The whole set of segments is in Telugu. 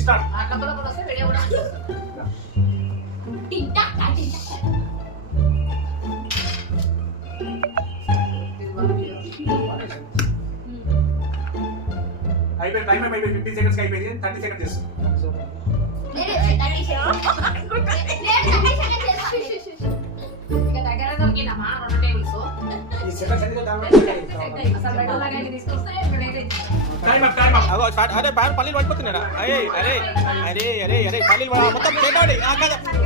50 స్టార్ట్. అట్లా కూడా వస్తే వీడియో కూడా టింటా టింటా అయిపోయింది, టైం అయిపోయింది. 15 సెకండ్స్ కి అయిపోయింది. 30 సెకండ్స్ చేస్తాం. ఈ సెకండ్స్ ఎందుకు అరే పల్లీలు పడిపోతున్నాడా? అరే అరే అరే అరే అరే పల్లీలు మొత్తం చేతవాడి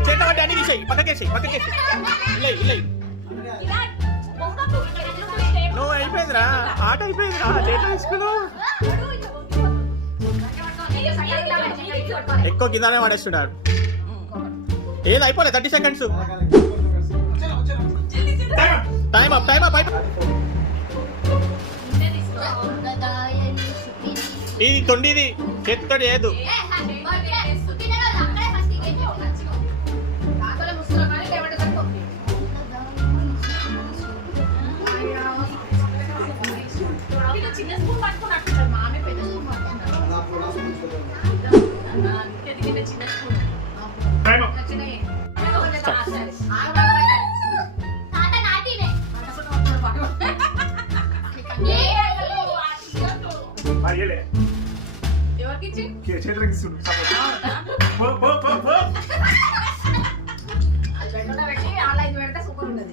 చేతవాడి అన్ని తీసేయి, పక్కకేసి ఇలా ఇలా నువ్వు అయిపోయిందిరా, ఆట అయిపోయిందిరా. చేత తీసుకును ఎక్కువ కిందనే పడేస్తున్నాడు. ఏది అయిపోలే 30 సెకండ్స్. టైం అప్ ఇది తొండిది చేతితో చేయదు. చేతులకి ఇస్తుంది. సూపర్ ఉండదు.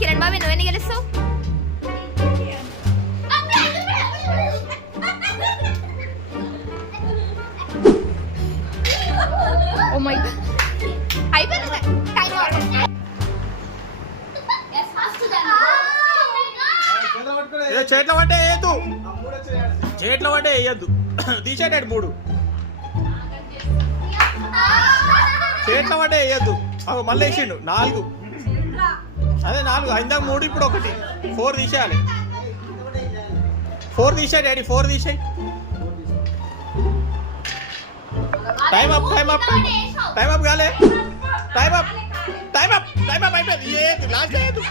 కిరణ్ బాబు నువ్వెన్ని గెలుస్తావు? ఓ మై గాడ్ అయిపోయింది. చేతిలో పట్టే వేయద్దు, చేతిలో పట్టే వేయద్దు. తీసేటాడు 3 చేతిలో పట్టే వేయద్దు. మళ్ళీ వేసిండు 4. అదే 4 ఇందాక 3 ఇప్పుడు 1 4 తీసేయాలి. 4 తీసేయి డాడీ, 4 తీసేయి. టైం అప్ కాలే. టైం అప్ అయిపోయింది. ఏది లాస్ట్ చేయదు.